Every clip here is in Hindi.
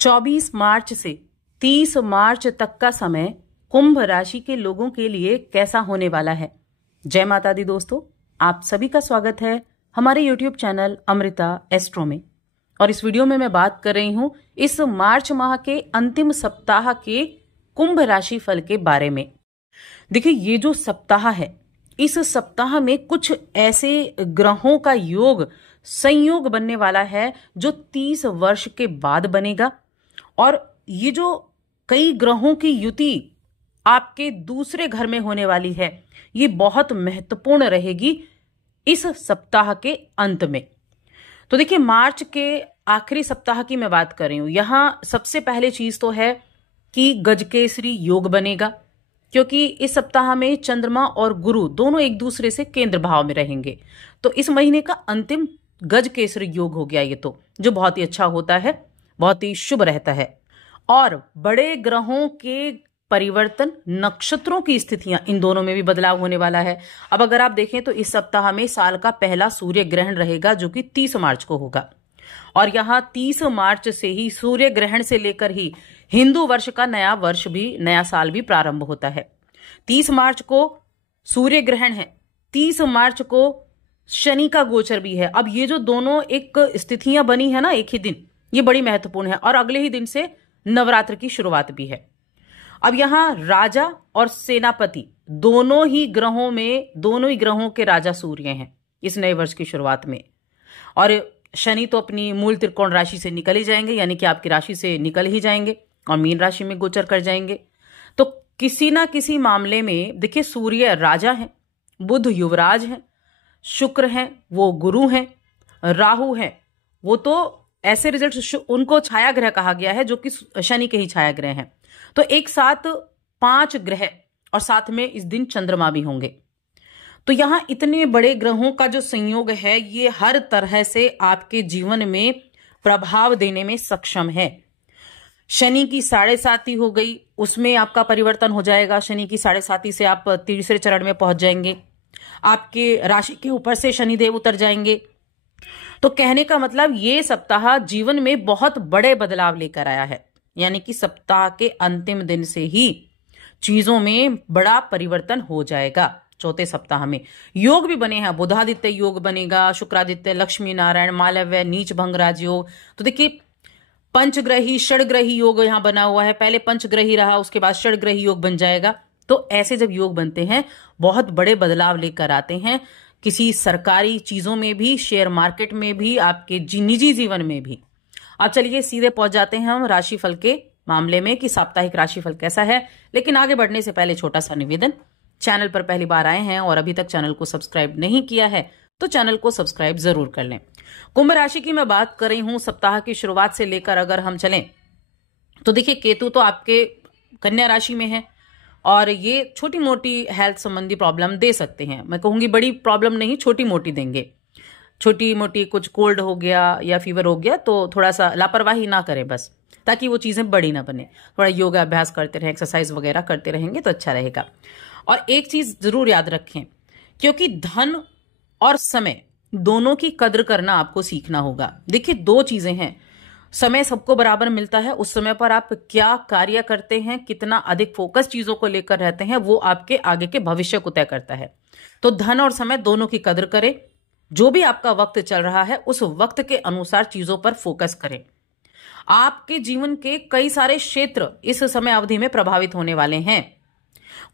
24 मार्च से 30 मार्च तक का समय कुंभ राशि के लोगों के लिए कैसा होने वाला है। जय माता दी दोस्तों, आप सभी का स्वागत है हमारे YouTube चैनल अमृता एस्ट्रो में। और इस वीडियो में मैं बात कर रही हूं इस मार्च माह के अंतिम सप्ताह के कुंभ राशि फल के बारे में। देखिए, ये जो सप्ताह है, इस सप्ताह में कुछ ऐसे ग्रहों का योग संयोग बनने वाला है जो 30 वर्ष के बाद बनेगा। और ये जो कई ग्रहों की युति आपके दूसरे घर में होने वाली है, ये बहुत महत्वपूर्ण रहेगी इस सप्ताह के अंत में। तो देखिए, मार्च के आखिरी सप्ताह की मैं बात कर रही हूं। यहां सबसे पहले चीज तो है कि गजकेसरी योग बनेगा, क्योंकि इस सप्ताह में चंद्रमा और गुरु दोनों एक दूसरे से केंद्र भाव में रहेंगे। तो इस महीने का अंतिम गजकेसरी योग हो गया ये, तो जो बहुत ही अच्छा होता है, बहुत ही शुभ रहता है। और बड़े ग्रहों के परिवर्तन, नक्षत्रों की स्थितियां, इन दोनों में भी बदलाव होने वाला है। अब अगर आप देखें तो इस सप्ताह में साल का पहला सूर्य ग्रहण रहेगा जो कि 30 मार्च को होगा। और यहां 30 मार्च से ही सूर्य ग्रहण से लेकर ही हिंदू वर्ष का नया वर्ष भी, नया साल भी प्रारंभ होता है। 30 मार्च को सूर्य ग्रहण है, 30 मार्च को शनि का गोचर भी है। अब ये जो दोनों एक स्थितियां बनी है ना एक ही दिन, ये बड़ी महत्वपूर्ण है। और अगले ही दिन से नवरात्र की शुरुआत भी है। अब यहां राजा और सेनापति दोनों ही ग्रहों के राजा सूर्य हैं इस नए वर्ष की शुरुआत में। और शनि तो अपनी मूल त्रिकोण राशि से निकल ही जाएंगे, यानी कि आपकी राशि से निकल ही जाएंगे और मीन राशि में गोचर कर जाएंगे। तो किसी ना किसी मामले में देखिए, सूर्य राजा है, बुध युवराज है, शुक्र हैं वो गुरु हैं, राहु हैं वो तो ऐसे रिजल्ट, उनको छाया ग्रह कहा गया है जो कि शनि के ही छाया ग्रह हैं। तो एक साथ 5 ग्रह और साथ में इस दिन चंद्रमा भी होंगे। तो यहां इतने बड़े ग्रहों का जो संयोग है, ये हर तरह से आपके जीवन में प्रभाव देने में सक्षम है। शनि की 7.5 हो गई, उसमें आपका परिवर्तन हो जाएगा। शनि की 7.5 से आप तीसरे चरण में पहुंच जाएंगे, आपके राशि के ऊपर से शनिदेव उतर जाएंगे। तो कहने का मतलब, ये सप्ताह जीवन में बहुत बड़े बदलाव लेकर आया है, यानी कि सप्ताह के अंतिम दिन से ही चीजों में बड़ा परिवर्तन हो जाएगा। चौथे सप्ताह में योग भी बने हैं, बुधादित्य योग बनेगा, शुक्रादित्य, लक्ष्मी नारायण, मालव्य, नीच भंग राजयोग। तो देखिए, पंचग्रही षडग्रही योग यहां बना हुआ है। पहले पंचग्रही रहा, उसके बाद षडग्रही योग बन जाएगा। तो ऐसे जब योग बनते हैं, बहुत बड़े बदलाव लेकर आते हैं, किसी सरकारी चीजों में भी, शेयर मार्केट में भी, आपके निजी जीवन में भी। अब चलिए सीधे पहुंच जाते हैं हम राशिफल के मामले में कि साप्ताहिक राशिफल कैसा है। लेकिन आगे बढ़ने से पहले छोटा सा निवेदन, चैनल पर पहली बार आए हैं और अभी तक चैनल को सब्सक्राइब नहीं किया है तो चैनल को सब्सक्राइब जरूर कर लें। कुंभ राशि की मैं बात कर रही हूं। सप्ताह की शुरुआत से लेकर अगर हम चलें तो देखिए, केतु तो आपके कन्या राशि में है और ये छोटी मोटी हेल्थ संबंधी प्रॉब्लम दे सकते हैं। मैं कहूंगी बड़ी प्रॉब्लम नहीं, छोटी मोटी देंगे। छोटी मोटी कुछ कोल्ड हो गया या फीवर हो गया तो थोड़ा सा लापरवाही ना करें बस, ताकि वो चीजें बड़ी ना बने। थोड़ा योगा अभ्यास करते रहें, एक्सरसाइज वगैरह करते रहेंगे तो अच्छा रहेगा। और एक चीज जरूर याद रखें, क्योंकि धन और समय दोनों की कद्र करना आपको सीखना होगा। देखिए, 2 चीजें हैं। समय सबको बराबर मिलता है, उस समय पर आप क्या कार्य करते हैं, कितना अधिक फोकस चीजों को लेकर रहते हैं, वो आपके आगे के भविष्य को तय करता है। तो धन और समय दोनों की कद्र करें। जो भी आपका वक्त चल रहा है, उस वक्त के अनुसार चीजों पर फोकस करें। आपके जीवन के कई सारे क्षेत्र इस समय अवधि में प्रभावित होने वाले हैं।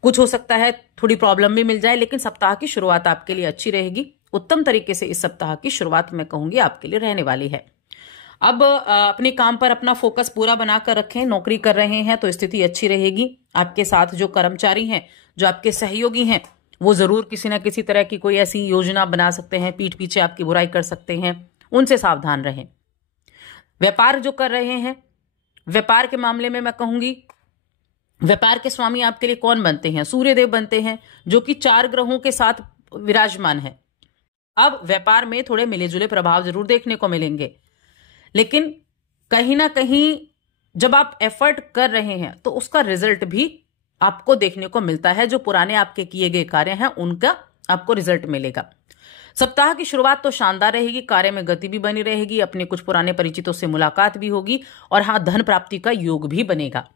कुछ हो सकता है थोड़ी प्रॉब्लम भी मिल जाए, लेकिन सप्ताह की शुरुआत आपके लिए अच्छी रहेगी। उत्तम तरीके से इस सप्ताह की शुरुआत मैं कहूंगी आपके लिए रहने वाली है। अब अपने काम पर अपना फोकस पूरा बनाकर रखें। नौकरी कर रहे हैं तो स्थिति अच्छी रहेगी। आपके साथ जो कर्मचारी हैं, जो आपके सहयोगी हैं, वो जरूर किसी ना किसी तरह की कोई ऐसी योजना बना सकते हैं, पीठ पीछे आपकी बुराई कर सकते हैं, उनसे सावधान रहें। व्यापार जो कर रहे हैं, व्यापार के मामले में मैं कहूंगी, व्यापार के स्वामी आपके लिए कौन बनते हैं? सूर्यदेव बनते हैं, जो कि 4 ग्रहों के साथ विराजमान है। अब व्यापार में थोड़े मिले जुले प्रभाव जरूर देखने को मिलेंगे, लेकिन कहीं ना कहीं जब आप एफर्ट कर रहे हैं तो उसका रिजल्ट भी आपको देखने को मिलता है। जो पुराने आपके किए गए कार्य हैं, उनका आपको रिजल्ट मिलेगा। सप्ताह की शुरुआत तो शानदार रहेगी, कार्य में गति भी बनी रहेगी, अपने कुछ पुराने परिचितों से मुलाकात भी होगी और हाँ, धन प्राप्ति का योग भी बनेगा।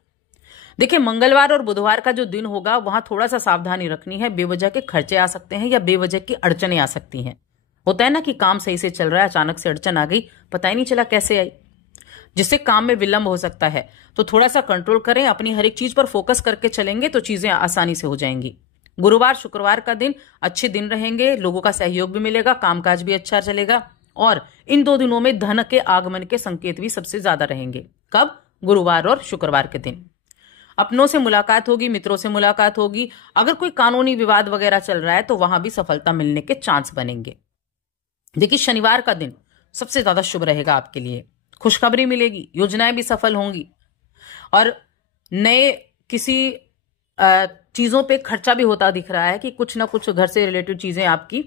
देखिए, मंगलवार और बुधवार का जो दिन होगा वहां थोड़ा सा सावधानी रखनी है। बेवजह के खर्चे आ सकते हैं या बेवजह की अड़चने आ सकती हैं। होता है ना कि काम सही से चल रहा है, अचानक से अड़चन आ गई, पता ही नहीं चला कैसे आई, जिससे काम में विलंब हो सकता है। तो थोड़ा सा कंट्रोल करें, अपनी हर एक चीज पर फोकस करके चलेंगे तो चीजें आसानी से हो जाएंगी। गुरुवार शुक्रवार का दिन अच्छे दिन रहेंगे, लोगों का सहयोग भी मिलेगा, कामकाज भी अच्छा चलेगा और इन 2 दिनों में धन के आगमन के संकेत भी सबसे ज्यादा रहेंगे। कब? गुरुवार और शुक्रवार के दिन। अपनों से मुलाकात होगी, मित्रों से मुलाकात होगी। अगर कोई कानूनी विवाद वगैरह चल रहा है तो वहां भी सफलता मिलने के चांस बनेंगे। देखिए, शनिवार का दिन सबसे ज्यादा शुभ रहेगा आपके लिए। खुशखबरी मिलेगी, योजनाएं भी सफल होंगी और नए किसी चीजों पे खर्चा भी होता दिख रहा है कि कुछ ना कुछ घर से रिलेटेड चीजें आपकी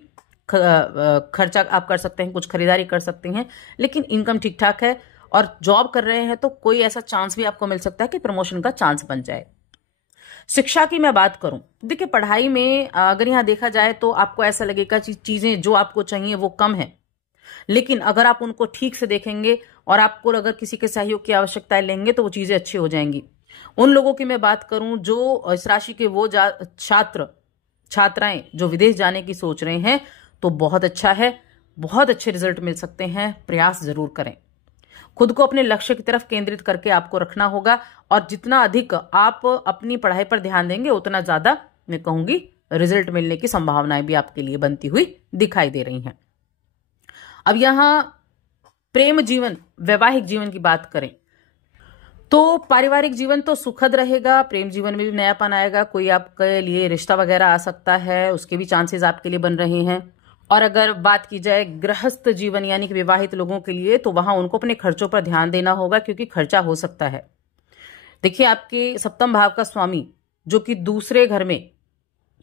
खर्चा आप कर सकते हैं, कुछ खरीदारी कर सकते हैं, लेकिन इनकम ठीक ठाक है। और जॉब कर रहे हैं तो कोई ऐसा चांस भी आपको मिल सकता है कि प्रमोशन का चांस बन जाए। शिक्षा की मैं बात करूं, देखिए पढ़ाई में अगर यहां देखा जाए तो आपको ऐसा लगेगा कि चीजें जो आपको चाहिए वो कम है, लेकिन अगर आप उनको ठीक से देखेंगे और आपको अगर किसी के सहयोग की आवश्यकताएं लेंगे तो वो चीजें अच्छी हो जाएंगी। उन लोगों की मैं बात करूं जो इस राशि के वो छात्र छात्राएं जो विदेश जाने की सोच रहे हैं, तो बहुत अच्छा है, बहुत अच्छे रिजल्ट मिल सकते हैं। प्रयास जरूर करें, खुद को अपने लक्ष्य की तरफ केंद्रित करके आपको रखना होगा और जितना अधिक आप अपनी पढ़ाई पर ध्यान देंगे उतना ज्यादा मैं कहूंगी रिजल्ट मिलने की संभावनाएं भी आपके लिए बनती हुई दिखाई दे रही हैं। अब यहां प्रेम जीवन, वैवाहिक जीवन की बात करें तो पारिवारिक जीवन तो सुखद रहेगा, प्रेम जीवन में भी नयापन आएगा, कोई आपके लिए रिश्ता वगैरह आ सकता है, उसके भी चांसेस आपके लिए बन रहे हैं। और अगर बात की जाए गृहस्थ जीवन यानी कि विवाहित लोगों के लिए, तो वहां उनको अपने खर्चों पर ध्यान देना होगा क्योंकि खर्चा हो सकता है। देखिए, आपके सप्तम भाव का स्वामी जो कि दूसरे घर में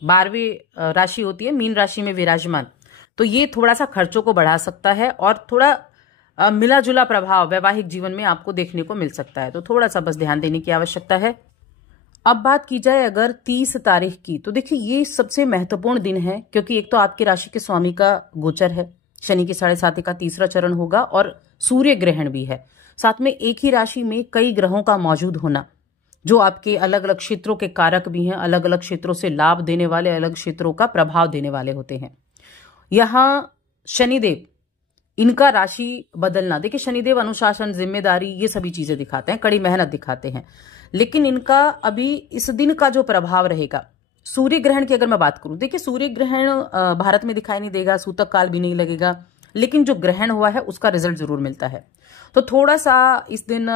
12वीं राशि होती है, मीन राशि में विराजमान, तो ये थोड़ा सा खर्चों को बढ़ा सकता है और थोड़ा मिला जुला प्रभाव वैवाहिक जीवन में आपको देखने को मिल सकता है, तो थोड़ा सा बस ध्यान देने की आवश्यकता है। अब बात की जाए अगर 30 तारीख की, तो देखिए ये सबसे महत्वपूर्ण दिन है क्योंकि एक तो आपकी राशि के स्वामी का गोचर है, शनि की 7.5 का तीसरा चरण होगा और सूर्य ग्रहण भी है। साथ में एक ही राशि में कई ग्रहों का मौजूद होना जो आपके अलग अलग क्षेत्रों के कारक भी हैं, अलग अलग क्षेत्रों से लाभ देने वाले, अलग क्षेत्रों का प्रभाव देने वाले होते हैं। यहां शनिदेव, इनका राशि बदलना, देखिए शनिदेव अनुशासन, जिम्मेदारी, ये सभी चीजें दिखाते हैं, कड़ी मेहनत दिखाते हैं, लेकिन इनका अभी इस दिन का जो प्रभाव रहेगा, सूर्य ग्रहण की अगर मैं बात करूं, देखिए सूर्य ग्रहण भारत में दिखाई नहीं देगा, सूतक काल भी नहीं लगेगा, लेकिन जो ग्रहण हुआ है उसका रिजल्ट जरूर मिलता है। तो थोड़ा सा इस दिन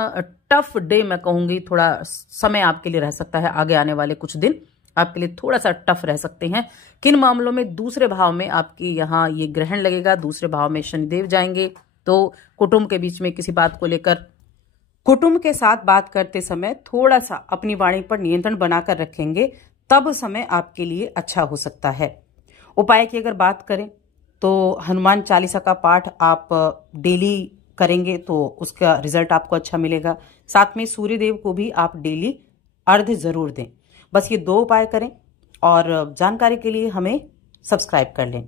टफ डे मैं कहूंगी, थोड़ा समय आपके लिए रह सकता है, आगे आने वाले कुछ दिन आपके लिए थोड़ा सा टफ रह सकते हैं। किन मामलों में? दूसरे भाव में आपके यहाँ ये ग्रहण लगेगा, दूसरे भाव में शनिदेव जाएंगे, तो कुटुंब के बीच में किसी बात को लेकर, कुटुंब के साथ बात करते समय थोड़ा सा अपनी वाणी पर नियंत्रण बनाकर रखेंगे, तब समय आपके लिए अच्छा हो सकता है। उपाय की अगर बात करें तो हनुमान चालीसा का पाठ आप डेली करेंगे तो उसका रिजल्ट आपको अच्छा मिलेगा। साथ में सूर्य देव को भी आप डेली अर्घ्य जरूर दें। बस ये 2 उपाय करें और जानकारी के लिए हमें सब्सक्राइब कर लें।